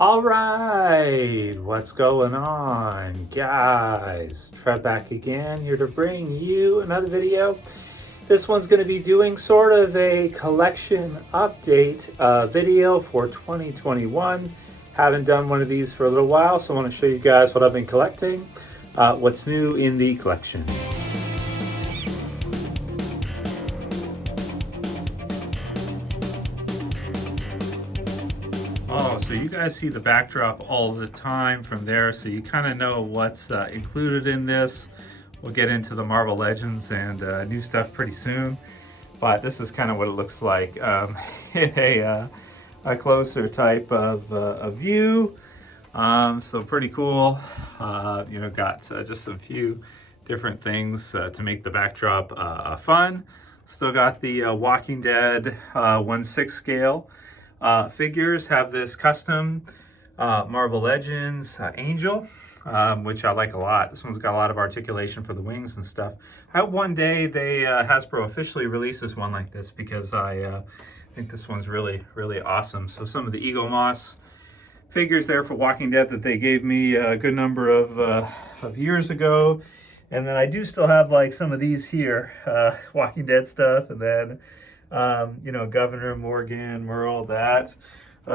All right, what's going on, guys? Trev back again, here to bring you another video. This one's going to be doing sort of a collection update video for 2021. Haven't done one of these for a little while, so I want to show you guys what I've been collecting, what's new in the collection. Oh, so you guys see the backdrop all the time from there, so you kind of know what's included in this. We'll get into the Marvel Legends and new stuff pretty soon, but this is kind of what it looks like in a closer type of view. So pretty cool. Got just a few different things to make the backdrop fun. Still got the Walking Dead 1/6 scale. Figures. Have this custom Marvel Legends Angel, which I like a lot. This one's got a lot of articulation for the wings and stuff. I hope one day they Hasbro officially releases one like this, because I think this one's really, really awesome. So some of the Eagle Moss figures there for Walking Dead that they gave me a good number of years ago. And then I do still have like some of these here, Walking Dead stuff, and then Governor, Morgan, Merle, that.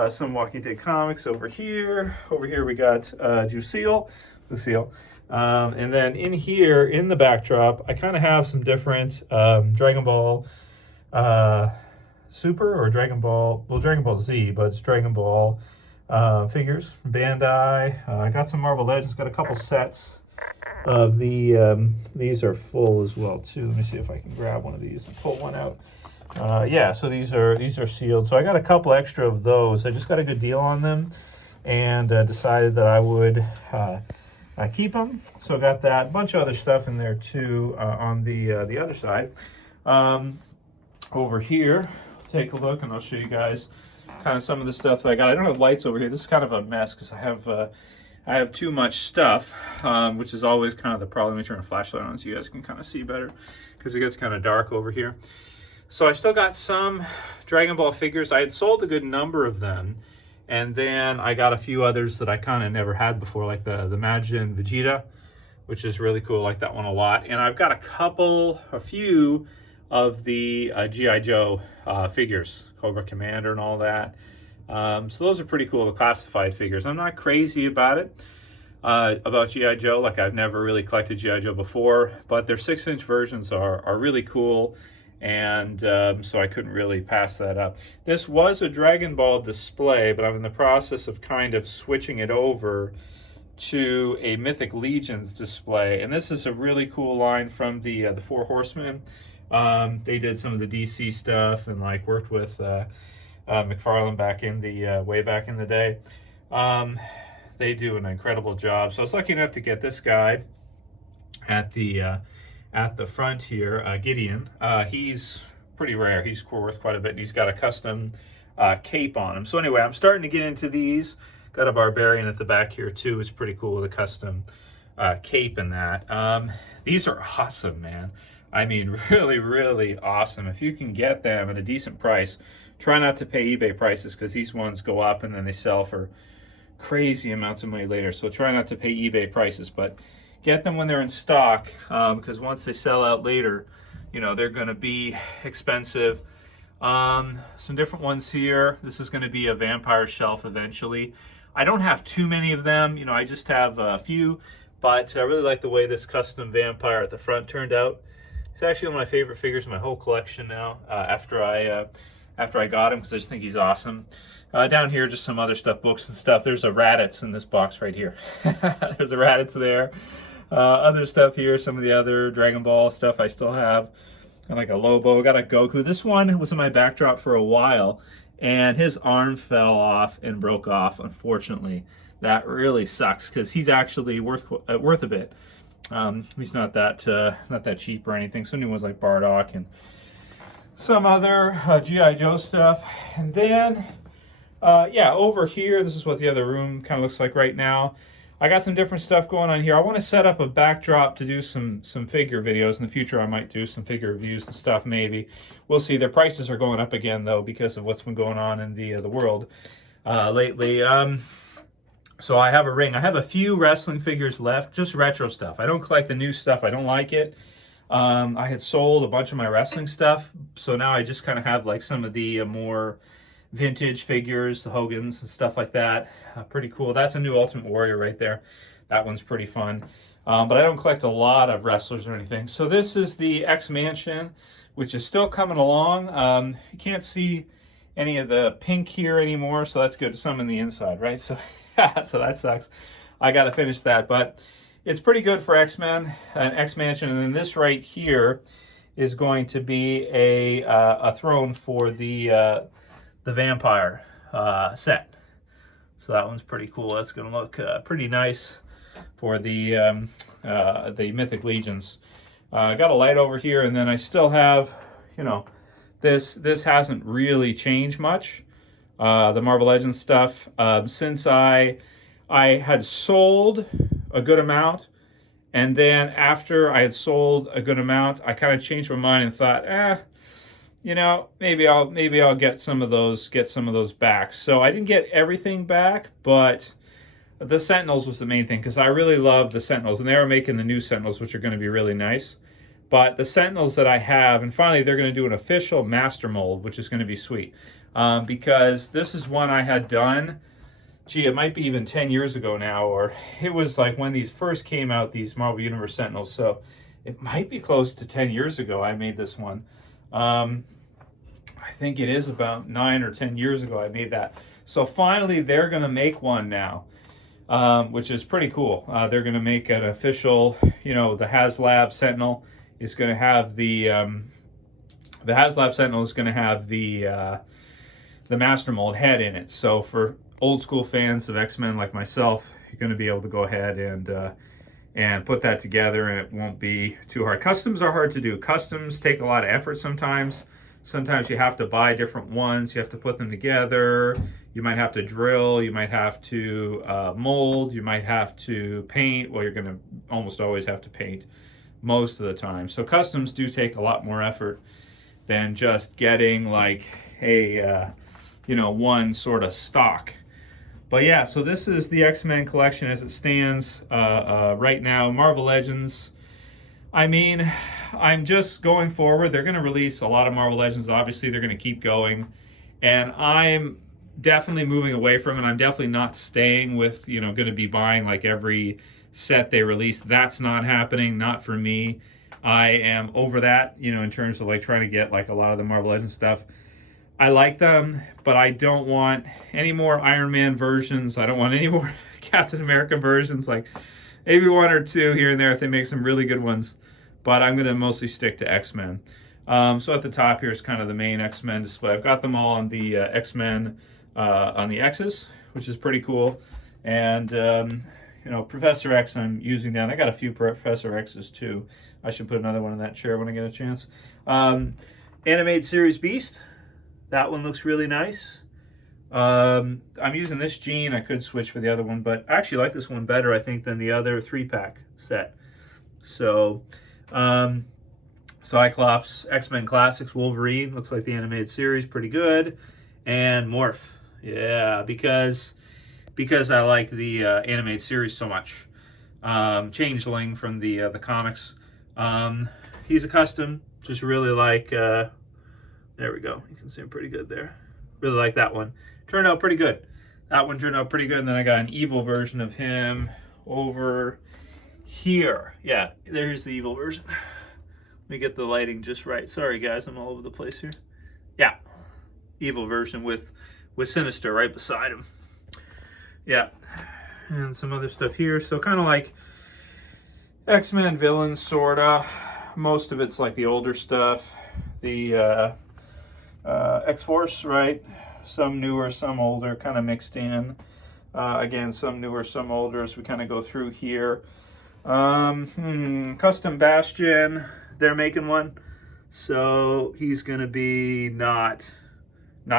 Some Walking Dead comics over here. Over here we got Lucille. And then in here, in the backdrop, I kind of have some different Dragon Ball Super or Dragon Ball Z, but it's Dragon Ball figures from Bandai. I got some Marvel Legends, got a couple sets of these are full as well too. Let me see if I can grab one of these and pull one out. So these are sealed. So I got a couple extra of those. I just got a good deal on them and decided that I would keep them. So I got that. A bunch of other stuff in there too on the other side. Over here, take a look and I'll show you guys kind of some of the stuff that I got. I don't have lights over here. This is kind of a mess because I have too much stuff, which is always kind of the problem. Let me turn a flashlight on so you guys can kind of see better, because it gets kind of dark over here. So I still got some Dragon Ball figures. I had sold a good number of them, and then I got a few others that I kind of never had before, like the Majin Vegeta, which is really cool. I like that one a lot. And I've got a few of the G.I. Joe figures, Cobra Commander and all that. So those are pretty cool, the classified figures. I'm not crazy about it, about G.I. Joe. Like, I've never really collected G.I. Joe before, but their 6-inch versions are really cool. And so I couldn't really pass that up. This was a Dragon Ball display, but I'm in the process of kind of switching it over to a Mythic Legions display. And this is a really cool line from the Four Horsemen. They did some of the DC stuff and like worked with McFarlane back in the way back in the day. They do an incredible job. So I was lucky enough to get this guy at the front here, Gideon. He's pretty rare. He's worth quite a bit, and he's got a custom cape on him. So anyway, I'm starting to get into these. Got a Barbarian at the back here too. It's pretty cool with a custom cape and that. These are awesome, man. I mean, really, really awesome. If you can get them at a decent price, try not to pay eBay prices, because these ones go up and then they sell for crazy amounts of money later. So try not to pay eBay prices, but get them when they're in stock, because once they sell out later, they're going to be expensive. Some different ones here. This is going to be a vampire shelf eventually. I don't have too many of them. I just have a few, but I really like the way this custom vampire at the front turned out. It's actually one of my favorite figures in my whole collection now, after I got him, because I just think he's awesome. Down here, just some other stuff, books and stuff. There's a Raditz in this box right here. There's a Raditz there. Other stuff here, some of the other Dragon Ball stuff I still have. Got like a Lobo, got a Goku. This one was in my backdrop for a while, and his arm fell off and broke off, unfortunately. That really sucks, because he's actually worth a bit. He's not that cheap or anything. Some new ones like Bardock and some other G.I. Joe stuff. And then, over here, this is what the other room kind of looks like right now. I got some different stuff going on here. I want to set up a backdrop to do some figure videos. In the future, I might do some figure reviews and stuff, maybe. We'll see. Their prices are going up again, though, because of what's been going on in the world lately. So I have a ring. I have a few wrestling figures left, just retro stuff. I don't collect the new stuff. I don't like it. I had sold a bunch of my wrestling stuff, so now I just kind of have like some of the more vintage figures, the Hogans and stuff like that. Pretty cool. That's a new Ultimate Warrior right there. That one's pretty fun. But I don't collect a lot of wrestlers or anything. So this is the X-Mansion, which is still coming along. You can't see any of the pink here anymore, so that's good. Some in the inside, right? So, so that sucks. I got to finish that, but it's pretty good for X-Men and X-Mansion. And then this right here is going to be a throne for the vampire set. So that one's pretty cool. That's going to look pretty nice for the Mythic Legions. I got a light over here, and then I still have, you know, this hasn't really changed much. The Marvel Legends stuff, since I had sold a good amount, and then after I had sold a good amount, I kind of changed my mind and thought, you know, maybe I'll get some of those back. So I didn't get everything back, but the Sentinels was the main thing, because I really love the Sentinels, and they are making the new Sentinels, which are going to be really nice. But the Sentinels that I have, and finally they're going to do an official master mold, which is going to be sweet, because this is one I had done. Gee, it might be even 10 years ago now, or it was like when these first came out, these Marvel Universe Sentinels. So it might be close to 10 years ago I made this one. I think it is about 9 or 10 years ago I made that. So finally they're going to make one now, which is pretty cool. They're going to make an official, you know, the HasLab Sentinel is going to have the HasLab Sentinel is going to have the Master Mold head in it. So for old school fans of X-Men like myself, you're going to be able to go ahead and put that together, and it won't be too hard. Customs are hard to do. Customs take a lot of effort sometimes. Sometimes you have to buy different ones. You have to put them together. You might have to drill. You might have to mold. You might have to paint. Well, you're going to almost always have to paint most of the time. So customs do take a lot more effort than just getting like a, you know, one sort of stock. But yeah, so this is the X-Men collection as it stands right now. Marvel Legends, I mean, I'm just going forward. They're going to release a lot of Marvel Legends. Obviously, they're going to keep going. And I'm definitely moving away from it. I'm definitely not staying with, you know, going to be buying like every set they release. That's not happening, not for me. I am over that, you know, in terms of like trying to get like a lot of the Marvel Legends stuff. I like them, but I don't want any more Iron Man versions. I don't want any more Captain America versions. Like maybe one or two here and there if they make some really good ones. But I'm going to mostly stick to X-Men. So at the top here is kind of the main X-Men display. I've got them all on the X-Men on the X's, which is pretty cool. And, you know, Professor X I'm using down. I got a few Professor X's too. I should put another one in that chair when I get a chance. Animated Series Beast. That one looks really nice. I'm using this Gene. I could switch for the other one, but I actually like this one better, I think, than the other 3-pack set. So, Cyclops, X-Men Classics, Wolverine. Looks like the animated series, pretty good. And Morph. Yeah, because I like the animated series so much. Changeling from the comics. He's a custom. Just really like... there we go. You can see him pretty good there. Really like that one. Turned out pretty good. That one turned out pretty good. And then I got an evil version of him over here. Yeah, there's the evil version. Let me get the lighting just right. Sorry, guys. I'm all over the place here. Yeah. Evil version with Sinister right beside him. Yeah. And some other stuff here. So kind of like X-Men villains, sort of. Most of it's like the older stuff. The... X-Force, right? Some newer, some older, kind of mixed in. Again, some newer, some older as we kind of go through here. Custom Bastion, they're making one. So he's going to be not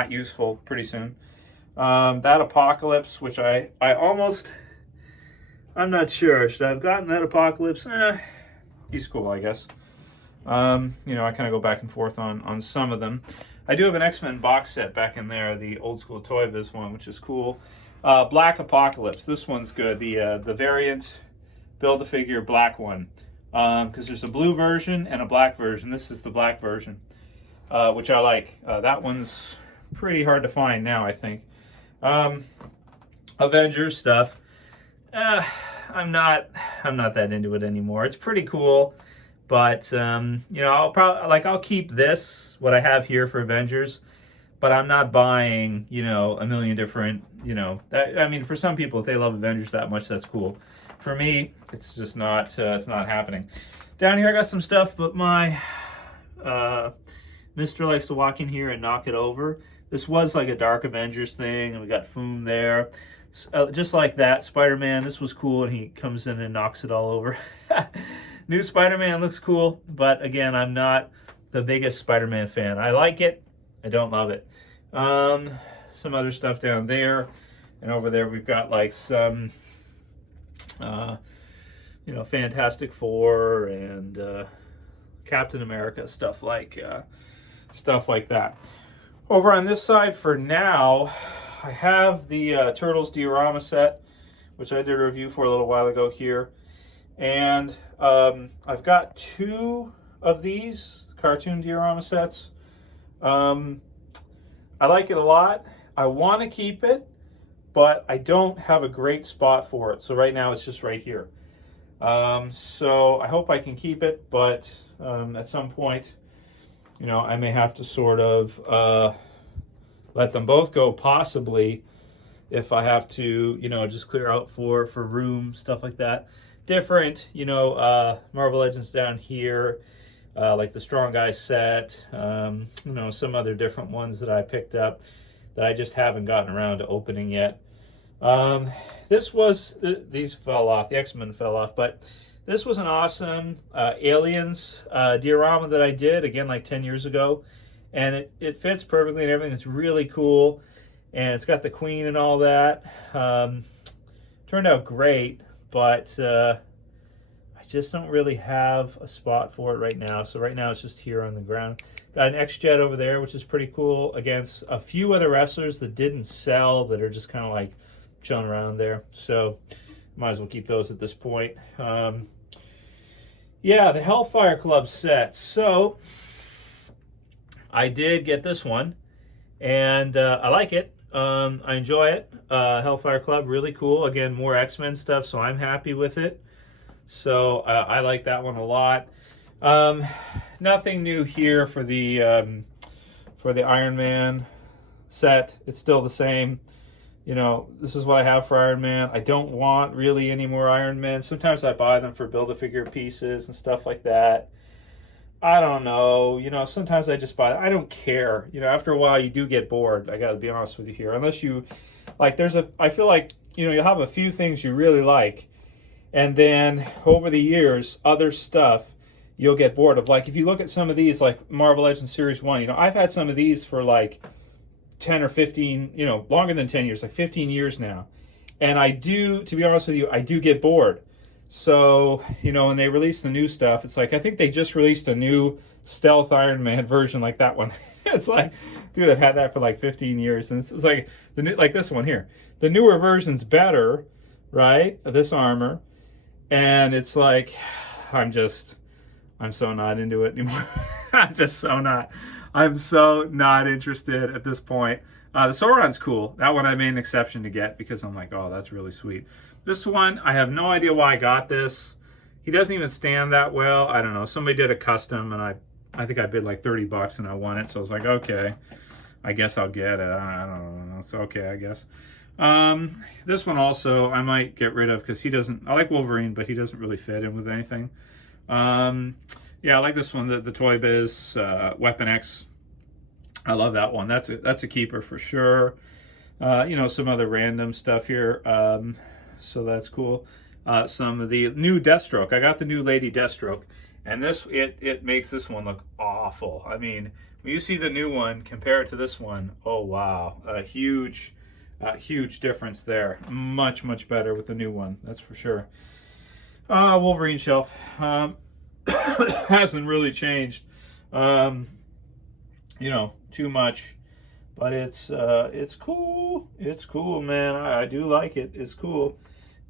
useful pretty soon. That Apocalypse, which I'm not sure. Should I have gotten that Apocalypse? He's cool, I guess. You know, I kind of go back and forth on some of them. I do have an X-Men box set back in there, the old school Toy Biz one, which is cool. Black Apocalypse. This one's good. The variant Build-A-Figure black one. Because there's a blue version and a black version. This is the black version, which I like. That one's pretty hard to find now, I think. Avengers stuff. I'm not that into it anymore. It's pretty cool, but you know, I'll keep this, what I have here for Avengers, but I'm not buying, you know, a million different, you know, I mean, for some people, if they love Avengers that much, that's cool. For me, it's just not, it's not happening. Down here, I got some stuff, but my Mister likes to walk in here and knock it over. This was like a Dark Avengers thing, and we got Foom there. Just like that, Spider-Man, this was cool, and he comes in and knocks it all over. New Spider-Man looks cool, but again, I'm not the biggest Spider-Man fan. I like it, I don't love it. Some other stuff down there, and over there we've got like some, you know, Fantastic Four and Captain America, stuff like that. Over on this side for now, I have the Turtles diorama set, which I did a review for a little while ago here. And I've got 2 of these cartoon diorama sets. I like it a lot. I want to keep it, but I don't have a great spot for it. So right now it's just right here. So I hope I can keep it, but at some point, you know, I may have to sort of let them both go, possibly, if I have to, you know, just clear out for room, stuff like that. Different, you know, Marvel Legends down here, like the Strong Guy set, you know, some other different ones that I picked up that I just haven't gotten around to opening yet. These fell off, the X-Men fell off, but this was an awesome Aliens diorama that I did, again, like 10 years ago. And it fits perfectly and everything. It's really cool. And it's got the Queen and all that. Turned out great, but I just don't really have a spot for it right now. So right now it's just here on the ground. Got an X-Jet over there, which is pretty cool, against a few other wrestlers that didn't sell, that are just kind of like chilling around there. So might as well keep those at this point. Yeah, the Hellfire Club set. So I did get this one, and I like it. I enjoy it. Hellfire Club, really cool. Again, more X-Men stuff, so I'm happy with it. So I like that one a lot. Nothing new here for the Iron Man set. It's still the same. You know, this is what I have for Iron Man. I don't want really any more Iron Man. Sometimes I buy them for Build-A-Figure pieces and stuff like that. I don't know, you know, sometimes I just buy it. I don't care. You know, after a while you do get bored. I got to be honest with you here. Unless you, like, I feel like, you know, you'll have a few things you really like, and then over the years, other stuff you'll get bored of. Like, if you look at some of these, like Marvel Legends Series 1, you know, I've had some of these for like 10 or 15, you know, longer than 10 years, like 15 years now. And I do, to be honest with you, I do get bored. So, you know, when they release the new stuff, it's like, I think they just released a new Stealth Iron Man version like that one. It's like, dude, I've had that for like 15 years. And it's like, like this one here. The newer version's better, right, of this armor. And it's like, I'm so not into it anymore. I'm so not interested at this point. The Sauron's cool. That one I made an exception to get because I'm like, oh, that's really sweet. This one, I have no idea why I got this. He doesn't even stand that well. I don't know. Somebody did a custom, and I think I bid like $30 and I won it. So I was like, okay, I guess I'll get it. I don't know. It's okay, I guess. This one also I might get rid of because he doesn't. I like Wolverine, but he doesn't really fit in with anything. Yeah, I like this one, the Toy Biz Weapon X. I love that one. That's a keeper for sure. You know, some other random stuff here. So that's cool. Some of the new Deathstroke. I got the new Lady Deathstroke, and this it makes this one look awful. I mean, when you see the new one, compare it to this one. Oh wow, a huge difference there. Much better with the new one. That's for sure. Wolverine shelf hasn't really changed. You know, too much. but it's cool. It's cool, man. I do like it. It's cool.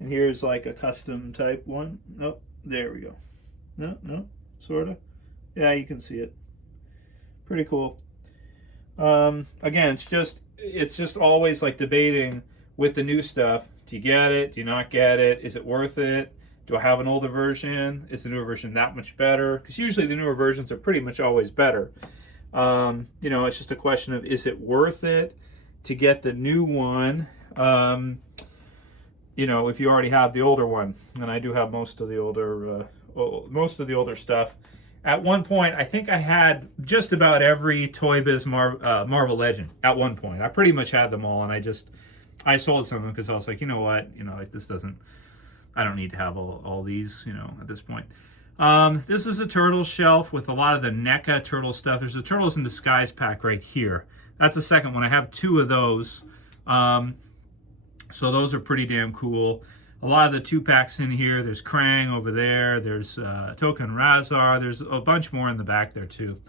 And here's like a custom type one. Nope, there we go. No, sort of. Yeah, you can see it. Pretty cool. Again, it's just always like debating with the new stuff. Do you get it? Do you not get it? Is it worth it? Do I have an older version? Is the newer version that much better? Because usually the newer versions are pretty much always better. You know, it's just a question of, is it worth it to get the new one? You know, if you already have the older one, and I do have most of the older stuff. At one point, I think I had just about every Toy Biz Marvel Legend at one point. I pretty much had them all, and I sold some of them because I was like, you know what, you know, like I don't need to have all these, you know, at this point. This is a Turtles shelf with a lot of the NECA Turtle stuff. There's a Turtles in Disguise pack right here. That's the second one. I have 2 of those. So those are pretty damn cool. A lot of the 2-packs in here. There's Krang over there. There's Token Razar. There's a bunch more in the back there too.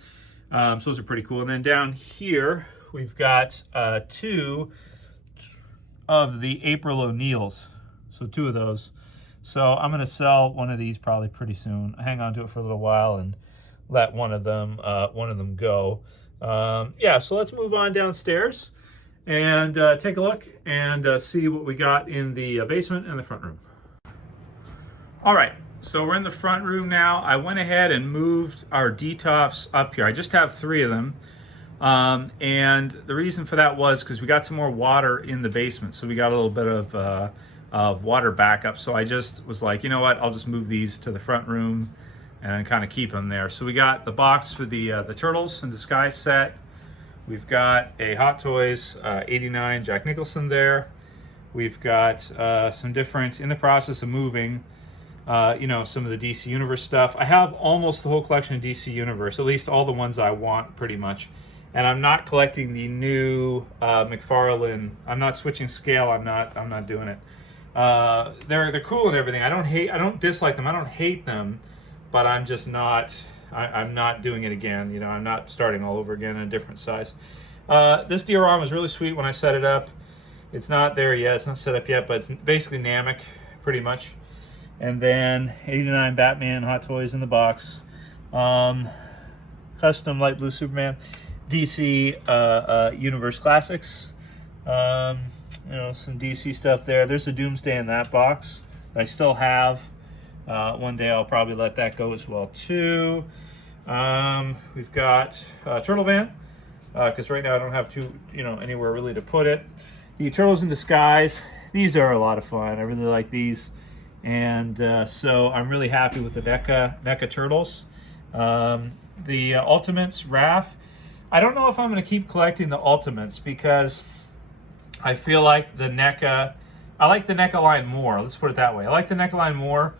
So those are pretty cool. And then down here, we've got 2 of the April O'Neils. So 2 of those. So I'm going to sell one of these probably pretty soon. Hang on to it for a little while and let one of them go. Yeah, so let's move on downstairs and take a look and see what we got in the basement and the front room. All right, so we're in the front room now. I went ahead and moved our DTOFs up here. I just have 3 of them. And the reason for that was because we got some more water in the basement. So we got a little bit of water backup. So I just was like, you know what, I'll just move these to the front room and kind of keep them there. So we got the box for the Turtles in Disguise set. We've got a Hot Toys 89 Jack Nicholson there. We've got some different, in the process of moving, you know, some of the DC Universe stuff. I have almost the whole collection of DC Universe, at least all the ones I want pretty much. And I'm not collecting the new McFarlane. I'm not switching scale. I'm not doing it. They're cool and everything. I don't dislike them. I don't hate them, but I'm just not. I'm not doing it again. You know, I'm not starting all over again in a different size. This diorama is really sweet when I set it up. It's not there yet. It's not set up yet, but it's basically Namek, pretty much. And then 89 Batman Hot Toys in the box. Custom light blue Superman. DC Universe Classics. You know, some DC stuff there. There's a Doomsday in that box that I still have. One day I'll probably let that go as well too. We've got Turtle Van, because right now I don't have anywhere really to put it. The Turtles in Disguise. These are a lot of fun. I really like these, and so I'm really happy with the NECA Turtles. The Ultimates Raph. I don't know if I'm going to keep collecting the Ultimates because I feel like I like the NECA line more. Let's put it that way. I like the NECA line more.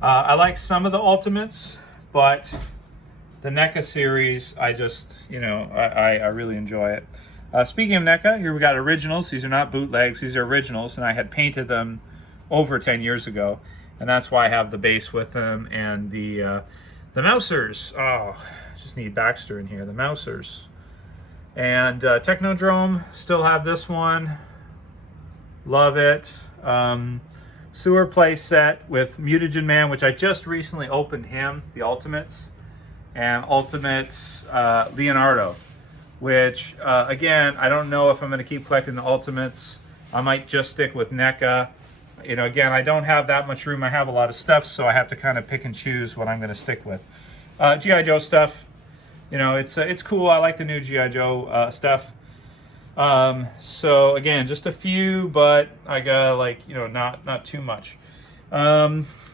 I like some of the Ultimates, but the NECA series, I just, I really enjoy it. Speaking of NECA, here we got originals. These are not bootlegs. These are originals, and I had painted them over 10 years ago, and that's why I have the base with them. And the Mousers. Oh, just need Baxter in here. The Mousers. And Technodrome, still have this one. Love it. Sewer play set with Mutagen Man, which I just recently opened him, the Ultimates. And Ultimates Leonardo, which, again, I don't know if I'm going to keep collecting the Ultimates. I might just stick with NECA. Again, I don't have that much room. I have a lot of stuff, so I have to kind of pick and choose what I'm going to stick with. G.I. Joe stuff. It's cool. I like the new G.I. Joe stuff. So again, just a few, but I got not too much.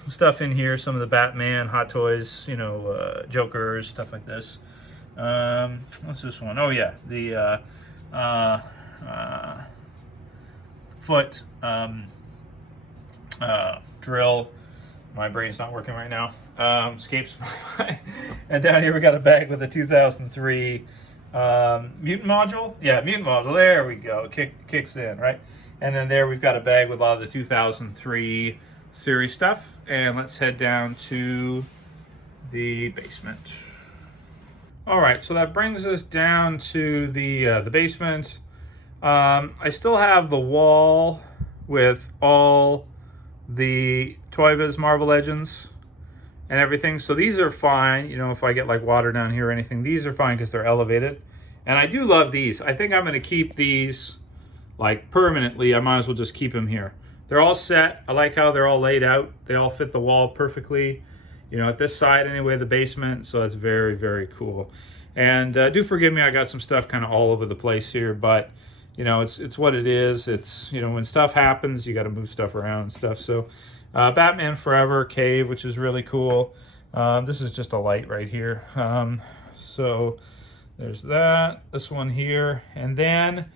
Stuff in here, some of the Batman, Hot Toys, Jokers, stuff like this. What's this one? Oh yeah, the Foot drill. My brain's not working right now. Escapes. And down here we got a bag with a 2003 Mutant Module. Yeah, Mutant Module. There we go. Kicks in, right? And then there we've got a bag with a lot of the 2003 series stuff. And let's head down to the basement. All right, so that brings us down to the basement. I still have the wall with all the Toy Biz Marvel Legends and everything. So these are fine. You know, if I get like water down here or anything, these are fine because they're elevated. And I do love these. I think I'm going to keep these like permanently. I might as well just keep them here. They're all set. I like how they're all laid out. They all fit the wall perfectly. You know, at this side anyway, the basement. So that's very, very cool. And do forgive me, I got some stuff kind of all over the place here, but you know, it's what it is. It's, you know, when stuff happens, you got to move stuff around and stuff. So Batman Forever Cave, which is really cool. This is just a light right here. So there's that, this one here. And then,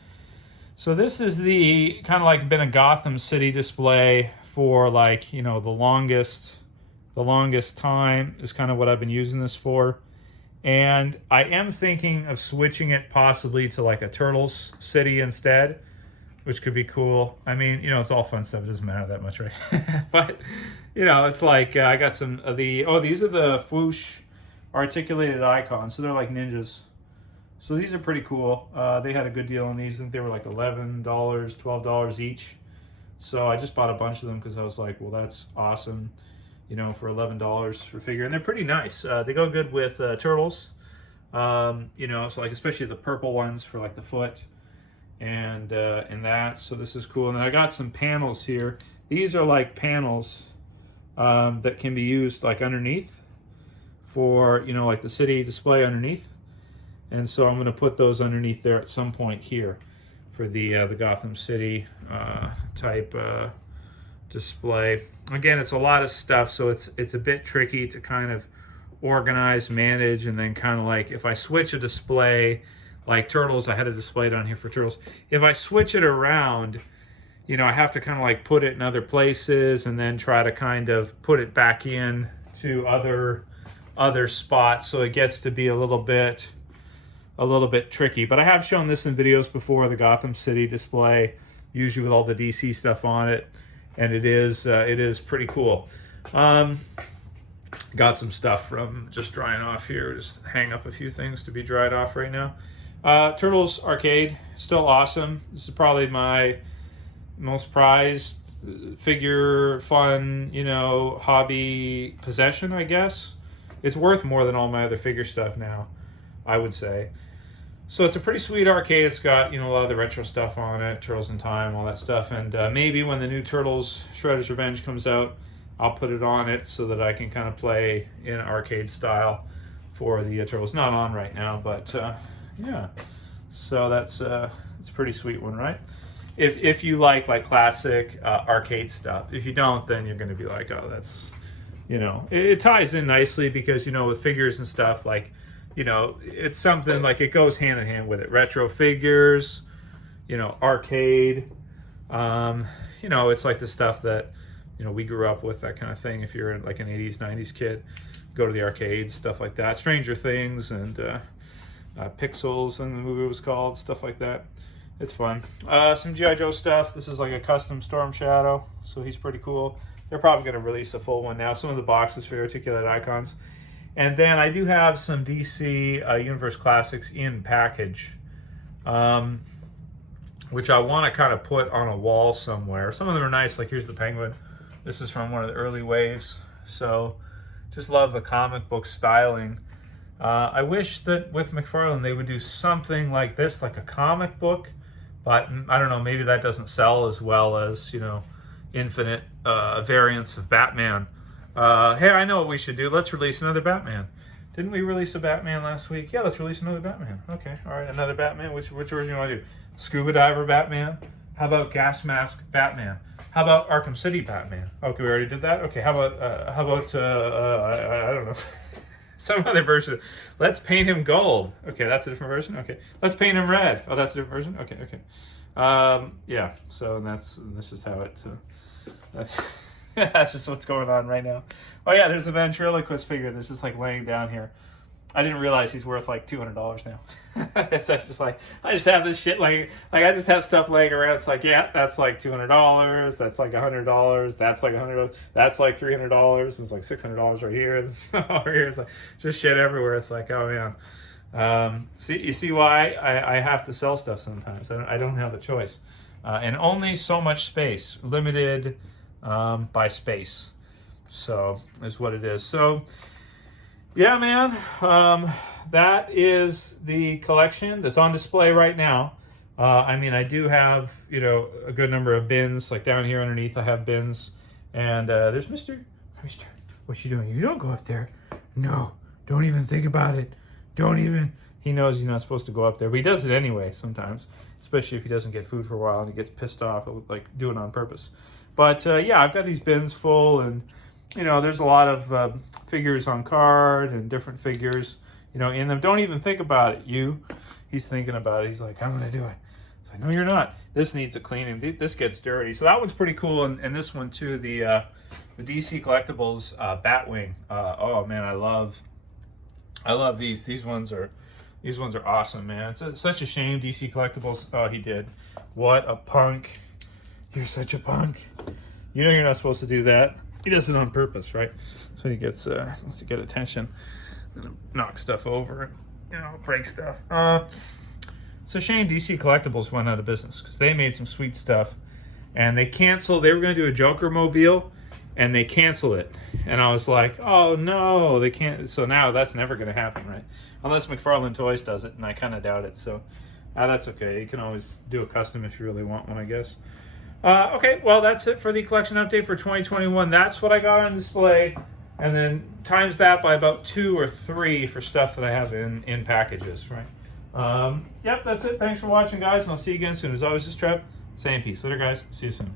so this is the kind of like been a Gotham City display for like, you know, the longest time is kind of what I've been using this for. And I am thinking of switching it possibly to like a Turtles City instead, which could be cool. I mean, you know, it's all fun stuff. It doesn't matter that much, right? But, you know, it's like I got some of the, oh, these are the Fwoosh articulated icons. So they're like ninjas. So these are pretty cool. They had a good deal on these. I think they were like $11, $12 each. So I just bought a bunch of them because I was like, well, that's awesome. You know, for $11 for figure, and they're pretty nice. They go good with turtles, you know, so like especially the purple ones for like the foot and that. So this is cool. And then I got some panels here. These are like panels that can be used like underneath for, you know, like the city display underneath. And so I'm going to put those underneath there at some point here for the Gotham City type display. Again, it's a lot of stuff, so it's a bit tricky to kind of organize, manage, and then kind of like if I switch a display, like Turtles, I had a display down here for Turtles. If I switch it around, you know, I have to kind of like put it in other places and then try to kind of put it back in to other spots, so it gets to be a little bit tricky. But I have shown this in videos before, the Gotham City display, usually with all the DC stuff on it. And it is pretty cool. Got some stuff from just drying off here. Just hang up a few things to be dried off right now. Turtles Arcade, still awesome. This is probably my most prized figure, fun, you know, hobby possession, I guess. It's worth more than all my other figure stuff now, I would say. So it's a pretty sweet arcade. It's got, you know, a lot of the retro stuff on it, Turtles in Time, all that stuff. And maybe when the new Turtles Shredder's Revenge comes out, I'll put it on it so that I can kind of play in arcade style for the Turtles. Not on right now, but yeah. So that's it's a pretty sweet one, right? If you like classic arcade stuff. If you don't, then you're going to be like, oh, that's, you know, it ties in nicely because, you know, with figures and stuff, like, you know, it's something like it goes hand in hand with it. Retro figures, you know, arcade, you know, it's like the stuff that, you know, we grew up with, that kind of thing. If you're like an 80s, 90s kid, go to the arcades, stuff like that. Stranger Things and Pixels, and the movie was called, stuff like that. It's fun. Some G.I. Joe stuff. This is like a custom Storm Shadow, so he's pretty cool. They're probably going to release a full one now. Some of the boxes for articulated icons. And then I do have some DC Universe Classics in package, which I want to kind of put on a wall somewhere. Some of them are nice, like here's the Penguin. This is from one of the early waves. So just love the comic book styling. I wish that with McFarlane they would do something like this, like a comic book, but I don't know, maybe that doesn't sell as well as, you know, infinite variants of Batman. Hey, I know what we should do. Let's release another Batman. Didn't we release a Batman last week? Yeah, let's release another Batman. Okay, all right, another Batman. Which version you want to do? Scuba Diver Batman? How about Gas Mask Batman? How about Arkham City Batman? Okay, we already did that. Okay, how about I don't know, some other version. Let's paint him gold. Okay, that's a different version. Okay, let's paint him red. Oh, that's a different version. Okay. Yeah. So this is how it. That's just what's going on right now. Oh yeah, there's a ventriloquist figure that's just like laying down here. I didn't realize he's worth like $200 now. It's just like, I just have this shit like I just have stuff laying around. It's like, yeah, that's like $200. That's like $100. That's like $100. That's like $300. It's like $600 right here. It's over here. It's like just shit everywhere. It's like, oh man, You see why I have to sell stuff sometimes. I don't have a choice. And only so much space, limited by space. So is what it is. So yeah, man, that is the collection that's on display right now. I mean, I do have, you know, a good number of bins. Like down here underneath, I have bins. And there's Mr. What you doing? You don't go up there. No, don't even think about it. Don't even. He knows he's not supposed to go up there, but he does it anyway sometimes, especially if he doesn't get food for a while and he gets pissed off, like doing it on purpose. But yeah, I've got these bins full, and you know, there's a lot of figures on card and different figures, you know, in them. Don't even think about it. He's thinking about it. He's like, I'm gonna do it. It's like, no, you're not. This needs a cleaning. This gets dirty. So that one's pretty cool, and this one too, the DC Collectibles Batwing. Oh man, I love these. These ones are awesome, man. It's such a shame DC Collectibles. Oh, he did. What a punk! You're such a punk. You know you're not supposed to do that. He does it on purpose, right? So he gets wants to get attention, and knock stuff over, you know, break stuff. It's a shame DC Collectibles went out of business because they made some sweet stuff, and they canceled. They were going to do a Joker mobile, and they canceled it. And I was like, oh no, they can't. So now that's never going to happen, right? Unless McFarlane Toys does it, and I kind of doubt it. So that's okay. You can always do a custom if you really want one, I guess. Okay, well, that's it for the collection update for 2021. That's what I got on display. And then times that by about 2 or 3 for stuff that I have in packages, right? Yep, that's it. Thanks for watching, guys, and I'll see you again soon. As always, this is Trev. Saying peace. Later, guys. See you soon.